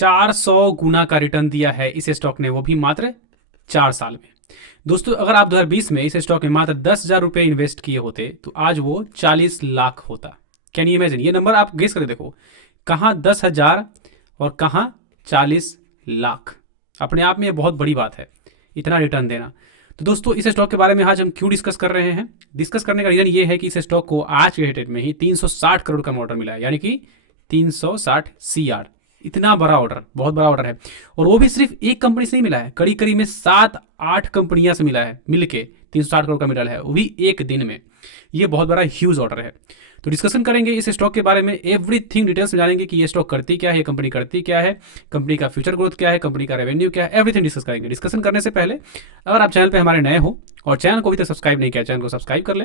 400 गुना का रिटर्न दिया है इस स्टॉक ने, वो भी मात्र 4 साल में। दोस्तों अगर आप 2020 में इस स्टॉक में मात्र 10,000 रुपये इन्वेस्ट किए होते तो आज वो 40 लाख होता। Can you imagine? ये नंबर आप गेस करके देखो, कहाँ 10,000 और कहाँ 40 लाख। अपने आप में ये बहुत बड़ी बात है, इतना रिटर्न देना। तो दोस्तों इस स्टॉक के बारे में आज हम क्यों डिस्कस कर रहे हैं? डिस्कस करने का रीजन ये है कि इस स्टॉक को आज के डेट में ही 360 करोड़ का ऑर्डर मिला है, यानी कि 360 CR। इतना बड़ा ऑर्डर, बहुत बड़ा ऑर्डर है। और वो भी सिर्फ एक कंपनी से नहीं मिला है, कड़ी कड़ी में 7-8 कंपनियां से मिला है, मिलके 360 करोड़ का मिला है, वो भी एक दिन में। ये बहुत बड़ा ह्यूज ऑर्डर है। तो डिस्कशन करेंगे इस स्टॉक के बारे में, एवरीथिंग डिटेल्स में जानेंगे कि ये स्टॉक करती क्या है, ये कंपनी करती क्या है, कंपनी का फ्यूचर ग्रोथ क्या है, कंपनी का रेवेन्यू क्या है, एवरीथिंग डिस्कस करेंगे। डिस्कशन करने से पहले अगर आप चैनल पे हमारे नए हो और चैनल को अभी तक सब्सक्राइब नहीं किया, चैनल को सब्सक्राइब कर ले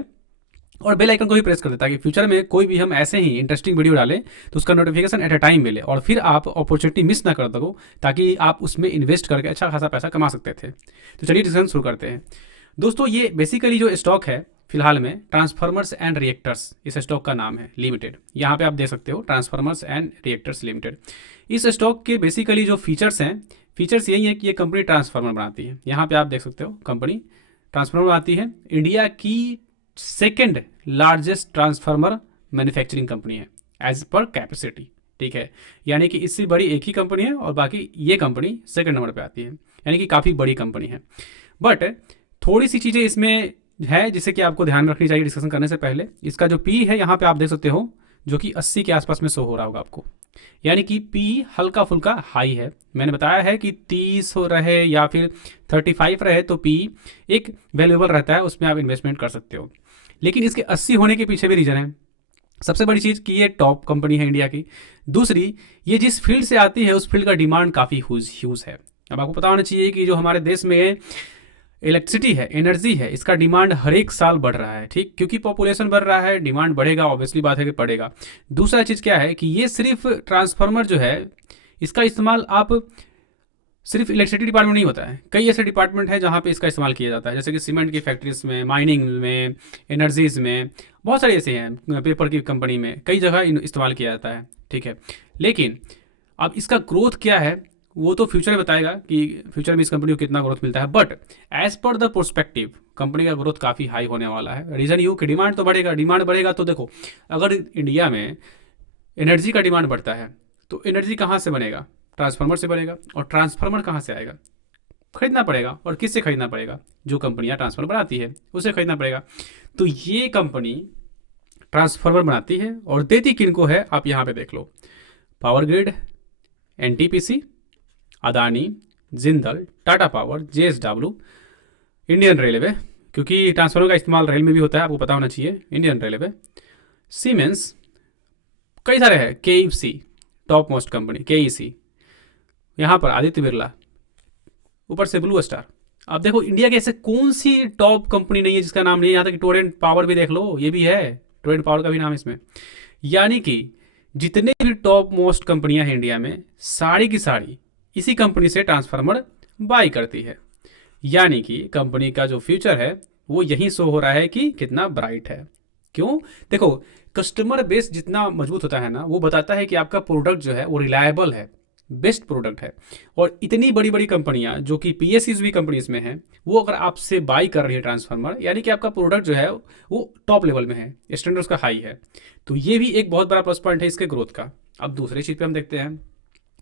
और बेल आइकन को भी प्रेस कर दे, ताकि फ्यूचर में कोई भी हम ऐसे ही इंटरेस्टिंग वीडियो डालें तो उसका नोटिफिकेशन एट अ टाइम मिले और फिर आप अपॉर्चुनिटी मिस ना कर दो, ताकि आप उसमें इन्वेस्ट करके अच्छा खासा पैसा कमा सकते थे। तो चलिए डिस्कशन शुरू करते हैं। दोस्तों ये बेसिकली जो स्टॉक है फिलहाल में ट्रांसफार्मर्स एंड रिएक्टर्स, इस स्टॉक का नाम है लिमिटेड। यहाँ पे आप देख सकते हो ट्रांसफार्मर्स एंड रिएक्टर्स लिमिटेड। इस स्टॉक के बेसिकली जो फीचर्स हैं, फीचर्स यही है कि ये कंपनी ट्रांसफार्मर बनाती है। यहाँ पे आप देख सकते हो कंपनी ट्रांसफार्मर बनाती है, इंडिया की second largest transformer manufacturing company है एज पर कैपेसिटी। ठीक है, यानी कि इससे बड़ी एक ही कंपनी है और बाकी ये कंपनी सेकंड नंबर पे आती है, यानी कि काफ़ी बड़ी कंपनी है। बट थोड़ी सी चीज़ें इसमें है जिसे कि आपको ध्यान रखनी चाहिए डिस्कशन करने से पहले। इसका जो पी है यहाँ पे आप देख सकते हो, जो कि 80 के आसपास में शो हो रहा होगा आपको, यानी कि पी हल्का फुल्का हाई है। मैंने बताया है कि 30 हो रहे या फिर 35 रहे तो पी एक वैल्यूएबल रहता है, उसमें आप इन्वेस्टमेंट कर सकते हो। लेकिन इसके 80 होने के पीछे भी रीजन है। सबसे बड़ी चीज़ कि ये टॉप कंपनी है इंडिया की। दूसरी, ये जिस फील्ड से आती है उस फील्ड का डिमांड काफ़ी ह्यूज है। अब आपको पता होना चाहिए कि जो हमारे देश में इलेक्ट्रिसिटी है, एनर्जी है, इसका डिमांड हर एक साल बढ़ रहा है। ठीक, क्योंकि पॉपुलेशन बढ़ रहा है, डिमांड बढ़ेगा, ऑब्वियसली बात है कि बढ़ेगा। दूसरा चीज़ क्या है कि ये सिर्फ ट्रांसफार्मर जो है इसका इस्तेमाल आप सिर्फ इलेक्ट्रिसिटी डिपार्टमेंट नहीं होता है, कई ऐसे डिपार्टमेंट है जहाँ पे इसका इस्तेमाल किया जाता है, जैसे कि सीमेंट की फैक्ट्रीज में, माइनिंग में, एनर्जीज में, बहुत सारे ऐसे हैं, पेपर की कंपनी में, कई जगह इस्तेमाल किया जाता है। ठीक है, लेकिन अब इसका ग्रोथ क्या है वो तो फ्यूचर में बताएगा कि फ्यूचर में इस कंपनी को कितना ग्रोथ मिलता है। But as per the prospective company का ग्रोथ काफ़ी हाई होने वाला है। रीज़न यू कि डिमांड तो बढ़ेगा, डिमांड बढ़ेगा तो देखो, अगर इंडिया में एनर्जी का डिमांड बढ़ता है तो एनर्जी कहाँ से बनेगा? ट्रांसफार्मर से बनेगा। और ट्रांसफार्मर कहाँ से आएगा? खरीदना पड़ेगा। और किससे खरीदना पड़ेगा? जो कंपनियां ट्रांसफार्मर बनाती है उससे खरीदना पड़ेगा। तो ये कंपनी ट्रांसफार्मर बनाती है और देती किनको है आप यहाँ पे देख लो, power grid, NTPC, Adani, Jindal, Tata power, JSW, Indian railway, क्योंकि ट्रांसफार्मर का इस्तेमाल रेल में भी होता है, आपको पता होना चाहिए, इंडियन रेलवे, सीमेंस, कई सारे हैं, KEC, top most company KEC, यहाँ पर आदित्य बिरला, ऊपर से ब्लू स्टार। अब देखो इंडिया के ऐसे कौन सी टॉप कंपनी नहीं है जिसका नाम नहीं है। यहाँ तक कि टोरेंट पावर भी देख लो, ये भी है, टोरेंट पावर का भी नाम है इसमें। यानी कि जितने भी टॉप मोस्ट कंपनियां हैं इंडिया में, सारी की सारी इसी कंपनी से ट्रांसफार्मर बाई करती है। यानी कि कंपनी का जो फ्यूचर है वो यही शो हो रहा है कि कितना ब्राइट है। क्यों? देखो, कस्टमर बेस जितना मजबूत होता है ना, वो बताता है कि आपका प्रोडक्ट जो है वो रिलायबल है, बेस्ट प्रोडक्ट है। और इतनी बड़ी बड़ी कंपनियां जो कि पीएसयूज भी कंपनीज में हैं, वो अगर आपसे बाई कर रही है ट्रांसफार्मर, यानी कि आपका प्रोडक्ट जो है वो टॉप लेवल में है, स्टैंडर्ड उसका हाई है। तो ये भी एक बहुत बड़ा प्लस पॉइंट है इसके ग्रोथ का। अब दूसरी चीज़ पे हम देखते हैं।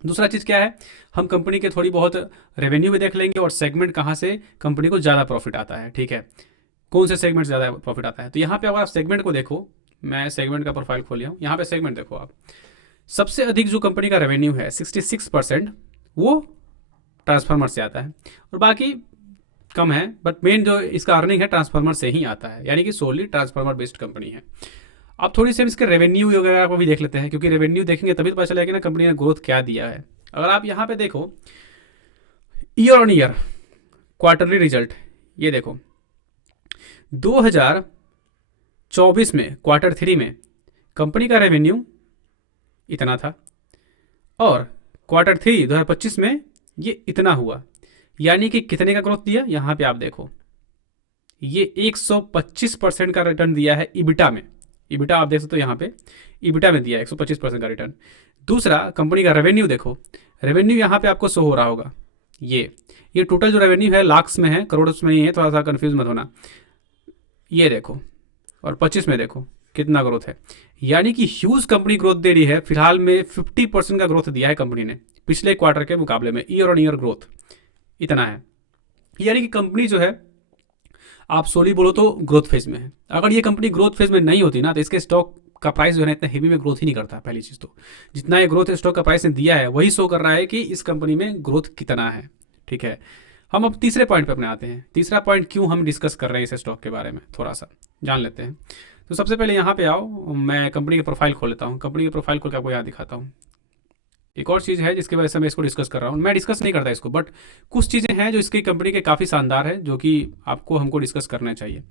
दूसरा चीज़ क्या है, हम कंपनी के थोड़ी बहुत रेवेन्यू भी देख लेंगे और सेगमेंट कहाँ से कंपनी को ज़्यादा प्रॉफिट आता है। ठीक है, कौन से सेगमेंट ज़्यादा प्रॉफिट आता है? तो यहाँ पे अगर आप सेगमेंट को देखो, मैं सेगमेंट का प्रोफाइल खोलिया हूँ, यहाँ पे सेगमेंट देखो आप, सबसे अधिक जो कंपनी का रेवेन्यू है 66% वो ट्रांसफार्मर से आता है और बाकी कम है। बट मेन जो इसका अर्निंग है ट्रांसफार्मर से ही आता है, यानी कि सोली ट्रांसफार्मर बेस्ड कंपनी है। अब थोड़ी सी हम इसके रेवेन्यू वगैरह को भी देख लेते हैं, क्योंकि रेवेन्यू देखेंगे तभी तो पता चलेगा ना कंपनी ने ग्रोथ क्या दिया है। अगर आप यहाँ पे देखो year on year quarterly result, ये देखो 2024 में क्वार्टर 3 में कंपनी का रेवेन्यू इतना था और क्वार्टर 3 2025 में ये इतना हुआ। यानी कि कितने का ग्रोथ दिया? यहाँ पे आप देखो, ये 125% का रिटर्न दिया है इबिटा में। इबिटा आप देख सकते हो यहाँ पे, इबिटा में दिया 125% का रिटर्न। दूसरा, कंपनी का रेवेन्यू देखो, रेवेन्यू यहाँ पे आपको शो हो रहा होगा, ये टोटल जो रेवेन्यू है लाख्स में है, करोड़ में नहीं है, थोड़ा सा कंफ्यूज मत होना। ये देखो, और 25 में देखो कितना ग्रोथ है, यानी कि ह्यूज कंपनी ग्रोथ दे रही है। फिलहाल में 50% का ग्रोथ दिया है कंपनी ने पिछले क्वार्टर के मुकाबले में, ईयर ऑन ईयर ग्रोथ इतना है। यानी कि कंपनी जो है, आप सोली बोलो तो ग्रोथ फेज में है। अगर ये कंपनी ग्रोथ फेज में नहीं होती ना, तो इसके स्टॉक का प्राइस जो है ना इतना हेवी में ग्रोथ ही नहीं करता। पहली चीज़ तो जितना ये ग्रोथ स्टॉक का प्राइस ने दिया है वही शो कर रहा है कि इस कंपनी में ग्रोथ कितना है। ठीक है, हम अब तीसरे पॉइंट पे अपने आते हैं। तीसरा पॉइंट क्यों हम डिस्कस कर रहे हैं इस स्टॉक के बारे में, थोड़ा सा जान लेते हैं। तो सबसे पहले यहाँ पे आओ, मैं कंपनी की प्रोफाइल खोल लेता हूँ। कंपनी की प्रोफाइल खोल के आपको यहाँ दिखाता हूँ। एक और चीज़ है जिसकी वजह से मैं इसको डिस्कस कर रहा हूँ, मैं डिस्कस नहीं करता इसको, बट कुछ चीज़ें हैं जो इसकी कंपनी के काफ़ी शानदार है, जो कि आपको हमको डिस्कस करना चाहिए।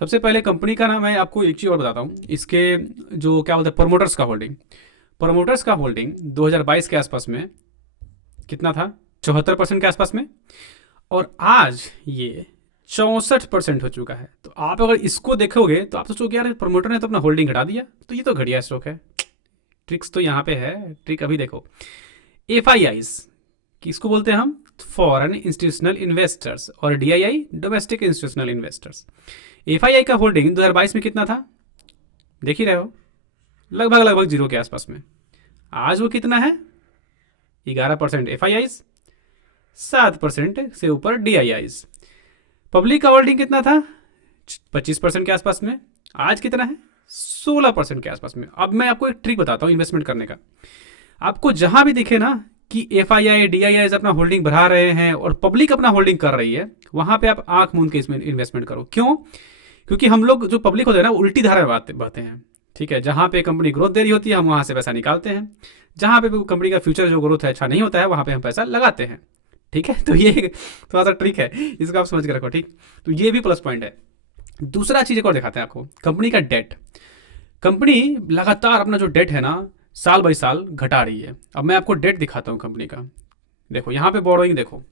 सबसे पहले कंपनी का नाम, मैं आपको एक चीज़ और बताता हूँ। इसके जो क्या बोलते हैं, प्रमोटर्स का होल्डिंग, प्रमोटर्स का होल्डिंग 2022 के आसपास में कितना था, 74% के आसपास में, और आज ये 64% हो चुका है। तो आप अगर इसको देखोगे तो आप सोचोगे यार प्रमोटर ने तो अपना होल्डिंग घटा दिया, तो ये तो घटिया स्टॉक है। ट्रिक्स तो यहाँ पे है, ट्रिक अभी देखो। FIIs किसको बोलते हैं हम, फॉरेन इंस्टीट्यूशनल इन्वेस्टर्स, और DII domestic institutional investors. FII का होल्डिंग 2022 में कितना था, देख ही रहे हो, लगभग जीरो के आसपास में। आज वो कितना है, 11% FIIs, 7% से ऊपर DIIs। पब्लिक का होल्डिंग कितना था, 25% के आसपास में, आज कितना है, 16% के आसपास में। अब मैं आपको एक ट्रिक बताता हूँ इन्वेस्टमेंट करने का। आपको जहां भी दिखे ना कि FII DIIs अपना होल्डिंग बढ़ा रहे हैं और पब्लिक अपना होल्डिंग कर रही है, वहां पे आप आंख मूंद के इसमें इन्वेस्टमेंट करो। क्यों, क्योंकि हम लोग जो पब्लिक होते हैं ना, उल्टी धारा में बढ़ते हैं। ठीक है, जहां पे कंपनी ग्रोथ दे रही होती है हम वहां से पैसा निकालते हैं, जहां पे कंपनी का फ्यूचर जो ग्रोथ है अच्छा नहीं होता है वहां पे हम पैसा लगाते हैं। ठीक है, तो ये थोड़ा सा ट्रिक है, इसको आप समझ के रखो। ठीक, तो ये भी प्लस पॉइंट है। दूसरा चीज एक और दिखाते हैं आपको, कंपनी का डेट। कंपनी लगातार अपना जो डेट है ना साल बाई साल घटा रही है। अब मैं आपको डेट दिखाता हूँ कंपनी का। देखो यहाँ पे बोरोइंग देखो,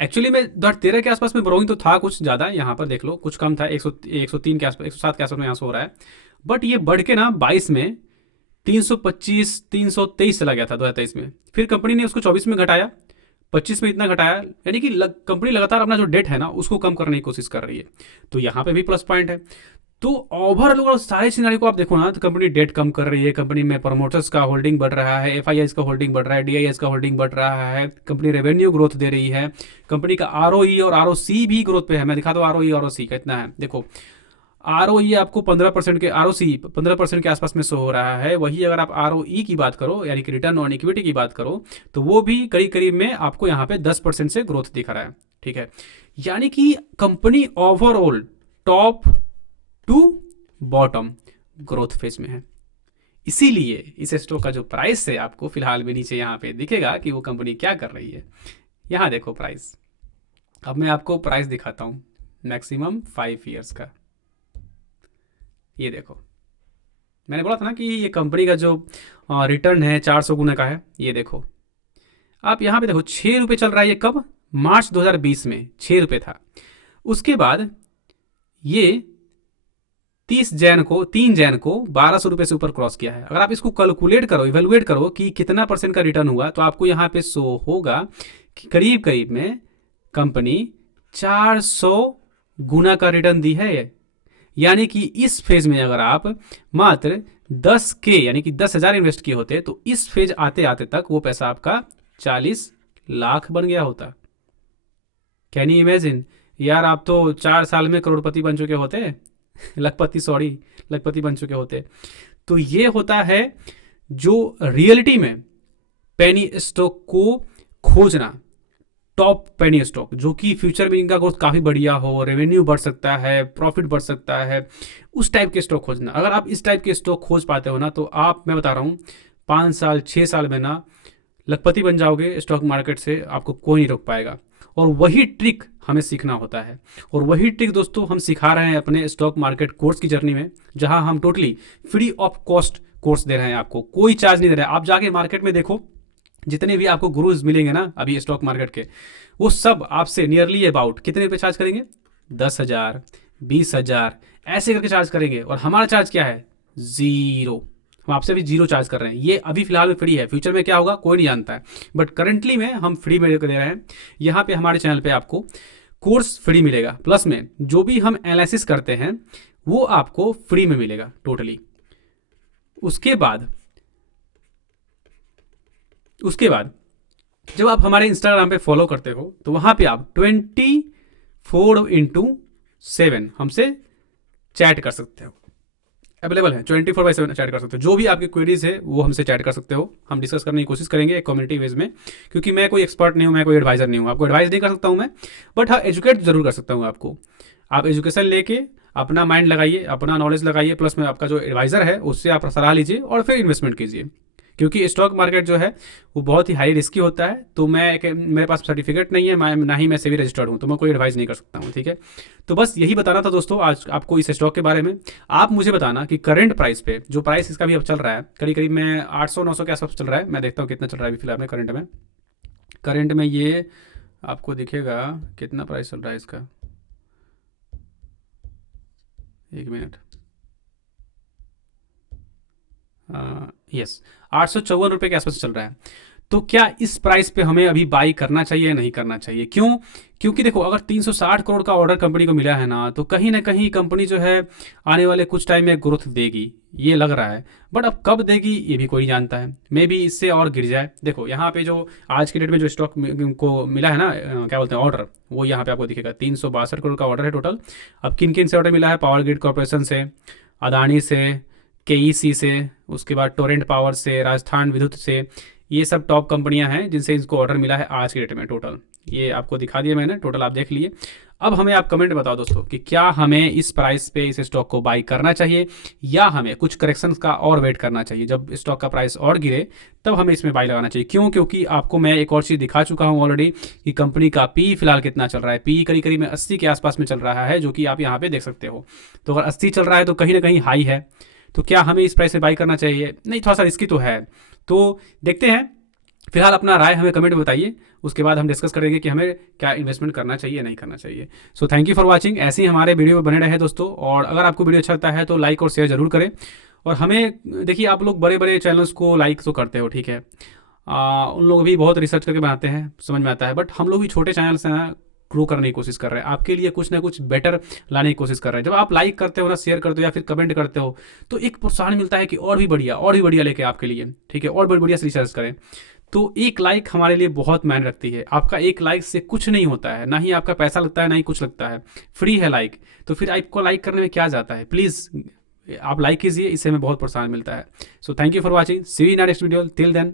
एक्चुअली में 2013 के आसपास में बोरोइंग तो था कुछ ज़्यादा, यहाँ पर देख लो कुछ कम था, 103 के आसपास, 107 के आसपास में यहाँ से हो रहा है। बट ये बढ़ के ना 22 में 325 323 चला गया था 2023 में। फिर कंपनी ने उसको 24 में घटाया, 25 में इतना घटाया, यानी कि कंपनी लगातार अपना जो डेट है ना उसको कम करने की कोशिश कर रही है। तो यहाँ पे भी प्लस पॉइंट है। तो ओवरऑल सारे सिनारियो को आप देखो ना, तो कंपनी डेट कम कर रही है, कंपनी में प्रमोटर्स का होल्डिंग बढ़ रहा है, FIIs का होल्डिंग बढ़ रहा है, DIIs का होल्डिंग बढ़ रहा है, कंपनी रेवेन्यू ग्रोथ दे रही है, कंपनी का ROE और ROC भी ग्रोथ पे है। मैं दिखाता हूँ ROE और ROC का इतना है, देखो ROE आपको 15% के, ROC 15% के आसपास में शो हो रहा है। वही अगर आप ROE की बात करो, यानी कि रिटर्न ऑन इक्विटी की बात करो, तो वो भी करीब करीब में आपको यहाँ पे 10% से ग्रोथ दिख रहा है। ठीक है, यानी कि company overall top to bottom growth phase में है। इसीलिए इस स्टॉक का जो प्राइस है आपको फिलहाल में नीचे यहाँ पे दिखेगा कि वो कंपनी क्या कर रही है। यहाँ देखो प्राइस, अब मैं आपको प्राइस दिखाता हूँ मैक्सिमम 5 ईयर्स का। ये देखो, मैंने बोला था ना कि ये कंपनी का जो रिटर्न है 400 गुना का है। ये देखो, आप यहाँ पे देखो 6 रुपये चल रहा है। ये कब, मार्च 2020 में 6 रुपये था। उसके बाद ये 3 जैन को 1200 रुपये से ऊपर क्रॉस किया है। अगर आप इसको कैलकुलेट करो, इवेलुएट करो कि कितना % का रिटर्न हुआ, तो आपको यहाँ पे शो होगा कि करीब करीब में कंपनी 400 गुना का रिटर्न दी है। यानी कि इस फेज में अगर आप मात्र 10K यानी कि 10,000 इन्वेस्ट किए होते, तो इस फेज आते आते तक वो पैसा आपका 40 लाख बन गया होता। कैन यू इमेजिन यार, आप तो 4 साल में करोड़पति बन चुके होते, लखपति बन चुके होते। तो ये होता है जो रियलिटी में पेनी स्टॉक को खोजना, टॉप पेनी स्टॉक जो कि फ्यूचर में इनका ग्रोथ काफ़ी बढ़िया हो, रेवेन्यू बढ़ सकता है, प्रॉफिट बढ़ सकता है, उस टाइप के स्टॉक खोजना। अगर आप इस टाइप के स्टॉक खोज पाते हो ना, तो आप, मैं बता रहा हूँ, 5 साल 6 साल में ना लखपति बन जाओगे स्टॉक मार्केट से, आपको कोई नहीं रोक पाएगा। और वही ट्रिक हमें सीखना होता है, और वही ट्रिक दोस्तों हम सिखा रहे हैं अपने स्टॉक मार्केट कोर्स की जर्नी में, जहां हम totally free of cost course दे रहे हैं। आपको कोई चार्ज नहीं दे रहे हैं। आप जाके मार्केट में देखो, जितने भी आपको गुरुज मिलेंगे ना अभी स्टॉक मार्केट के, वो सब आपसे नियरली अबाउट कितने रुपये चार्ज करेंगे, 10,000 20,000 ऐसे करके चार्ज करेंगे। और हमारा चार्ज क्या है, 0। हम आपसे अभी जीरो चार्ज कर रहे हैं, ये अभी फिलहाल में फ्री है, फ्यूचर में क्या होगा कोई नहीं जानता है, बट करंटली में हम फ्री में दे रहे हैं। यहाँ पे हमारे चैनल पे आपको कोर्स फ्री मिलेगा, प्लस में जो भी हम एनालिसिस करते हैं वो आपको फ्री में मिलेगा टोटली। उसके बाद जब आप हमारे इंस्टाग्राम पे फॉलो करते हो तो वहां पे आप 24/7 हमसे चैट कर सकते हो, अवेलेबल है 24/7 चैट कर सकते हो। जो भी आपकी क्वेरीज है वो हमसे चैट कर सकते हो, हम डिस्कस करने की कोशिश करेंगे एक कम्युनिटी वेज में, क्योंकि मैं कोई एक्सपर्ट नहीं हूँ, मैं कोई एडवाइजर नहीं हूँ, आपको एडवाइस नहीं कर सकता हूँ मैं, बट हाँ एजुकेट जरूर कर सकता हूँ आपको। आप एजुकेशन लेके अपना माइंड लगाइए, अपना नॉलेज लगाइए, प्लस में आपका जो एडवाइजर है उससे आप सलाह लीजिए और फिर इन्वेस्टमेंट कीजिए, क्योंकि स्टॉक मार्केट जो है वो बहुत ही हाई रिस्की होता है। तो मेरे पास सर्टिफिकेट नहीं है, ना ही मैं सेबी रजिस्टर्ड हूँ, तो मैं कोई एडवाइस नहीं कर सकता हूँ, ठीक है। तो बस यही बताना था दोस्तों आज आपको इस स्टॉक के बारे में। आप मुझे बताना कि करंट प्राइस पे, जो प्राइस इसका भी अब चल रहा है करीब करीब में 800-900 के आसपास चल रहा है, मैं देखता हूँ कितना चल रहा है अभी फिलहाल में करंट में ये आपको दिखेगा कितना प्राइस चल रहा है इसका, एक मिनट। यस, 854 रुपये के आसपास चल रहा है। तो क्या इस प्राइस पे हमें अभी बाई करना चाहिए या नहीं करना चाहिए? क्यों? क्योंकि देखो अगर 360 करोड़ का ऑर्डर कंपनी को मिला है ना कहीं कंपनी जो है आने वाले कुछ टाइम में ग्रोथ देगी, ये लग रहा है, बट अब कब देगी ये भी कोई नहीं जानता है, मे बी इससे और गिर जाए। देखो यहाँ पे जो आज की डेट में जो स्टॉक को मिला है ना, क्या बोलते हैं ऑर्डर, वो यहाँ पे आपको दिखेगा 362 करोड़ का ऑर्डर है टोटल। अब किन किन से ऑर्डर मिला है? पावर ग्रिड कॉर्पोरेशन से, अदानी से, केईसी से, उसके बाद टोरेंट पावर से, राजस्थान विद्युत से, ये सब टॉप कंपनियां हैं जिनसे इसको ऑर्डर मिला है आज के डेट में टोटल। ये आपको दिखा दिया मैंने, टोटल आप देख लिए। अब हमें आप कमेंट बताओ दोस्तों कि क्या हमें इस प्राइस पे इस स्टॉक को बाई करना चाहिए या हमें कुछ करेक्शन का और वेट करना चाहिए, जब स्टॉक का प्राइस और गिरे तब हमें इसमें बाई लगाना चाहिए। क्यों? क्योंकि आपको मैं एक और चीज़ दिखा चुका हूँ ऑलरेडी कि कंपनी का पी फिलहाल कितना चल रहा है। पी करीब करीब में 80 के आसपास में चल रहा है, जो कि आप यहाँ पे देख सकते हो। तो अगर 80 चल रहा है तो कहीं ना कहीं हाई है, तो क्या हमें इस प्राइस से बाई करना चाहिए? नहीं, थोड़ा सा रिस्की तो है। तो देखते हैं, फिलहाल अपना राय हमें कमेंट में बताइए, उसके बाद हम डिस्कस करेंगे कि हमें क्या इन्वेस्टमेंट करना चाहिए या नहीं करना चाहिए। सो थैंक यू फॉर वाचिंग, ऐसे ही हमारे वीडियो बने रहे दोस्तों, और अगर आपको वीडियो अच्छा लगता है तो लाइक और शेयर जरूर करें। और हमें देखिए, आप लोग बड़े बड़े चैनल्स को लाइक तो करते हो, ठीक है, उन लोग भी बहुत रिसर्च करके बनाते हैं, समझ में आता है, बट हम लोग भी छोटे चैनल्स हैं, ग्रो करने की कोशिश कर रहे हैं, आपके लिए कुछ ना कुछ बेटर लाने की कोशिश कर रहे हैं। जब आप लाइक करते हो ना, शेयर करते हो या फिर कमेंट करते हो, तो एक प्रोत्साहन मिलता है कि और भी बढ़िया लेके आपके लिए, ठीक है, और बढ़िया से रिसर्च करें। तो एक लाइक हमारे लिए बहुत मायने रखती है। आपका एक लाइक से कुछ नहीं होता है, ना ही आपका पैसा लगता है, ना ही कुछ लगता है, फ्री है लाइक। तो फिर आपको लाइक करने में क्या जाता है? प्लीज़ आप लाइक कीजिए, इससे हमें बहुत प्रोत्साहन मिलता है। So thank you for watching, see you in next video, till then